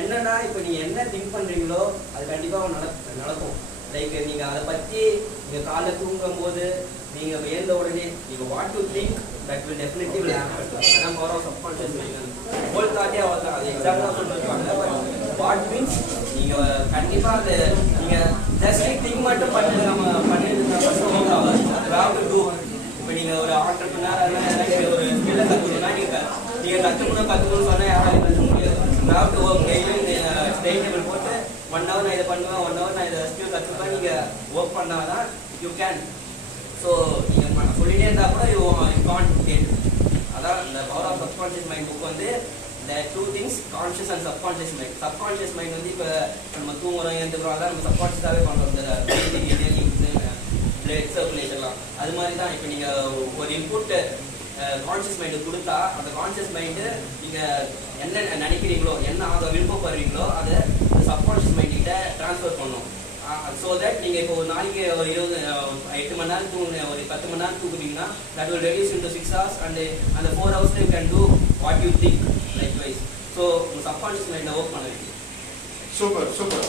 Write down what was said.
என்னன்னா இப்போ நீங்கள் என்ன திங்க் பண்ணுறீங்களோ அது கண்டிப்பாக நடக்கும். லைக் நீங்கள் அதை பற்றி நீங்கள் காலைல தூங்கும் போது நீங்கள் எழுந்த உடனே நீங்கள் what to think that will definitely will happen. அதான் power of subconscious mind. Whole தாட்டே அவ்வளோ அது எக்ஸாம்பிளாக சொல்லியிருக்காங்க. வாட் மீன்ஸ் நீங்கள் கண்டிப்பாக அது நீங்கள் ஜஸ்ட் திங்க் மட்டும் பண்ணி நம்ம பண்ணிட்டு டூ. இப்போ நீங்கள் ஒரு ஆண்டர்பிரினர் ஒரு ஸ்கில்லை கற்றுக்கணும்னா நீங்கள் கற்றுக்கணும்னு சொன்னால் யாராலும் கற்றுக்க முடியாது. கிராஃப்ட் ஒர்க் டெய்லியும் டைம் டேபிள் போட்டு 1 hour நான் இதை பண்ணுவேன், 1 hour நான் இதை ஸ்கில் கற்றுப்பேன் நீங்கள் ஒர்க் பண்ணால் தான் யூ கேன். ஸோ நீங்கள் சொல்லிகிட்டே இருந்தால் கூட யூ கான்ட் கெட். அதான் இந்த power of subconscious mind book வந்து இந்த 2 things conscious and subconscious mind. Subconscious mind வந்து இப்போ நம்ம தூங்குறோம் எழுந்துக்கிறோம் அதான் நம்ம சப்கான்ஷியஸாகவே பண்ணுறோம். இந்த பிளட் சர்க்குலேஷன்லாம் அது மாதிரி தான். இப்போ நீங்கள் ஒரு இன்புட் கான்ஷியஸ் மைண்டு கொடுத்தா அந்த கான்ஷியஸ் மைண்டு நீங்கள் என்ன நினைக்கிறீங்களோ என்ன ஆக விருப்பப்படுறீங்களோ அதை சப்கான்ஷியஸ் மைண்ட்கிட்ட ட்ரான்ஸ்ஃபர் பண்ணும். ஸோ தட் நீங்கள் இப்போ ஒரு நாளைக்கு ஒரு 8 மணி நேரம் தூங்குங்க, ஒரு 10 மணி நேரம் தூக்குறீங்கன்னா that will reduce into 6 hours and அந்த 4 hours you can do what you think likewise. So உங்கள் சப்கான்ஷியஸ் மைண்டை ஒர்க் பண்ண வேண்டியது. Super super.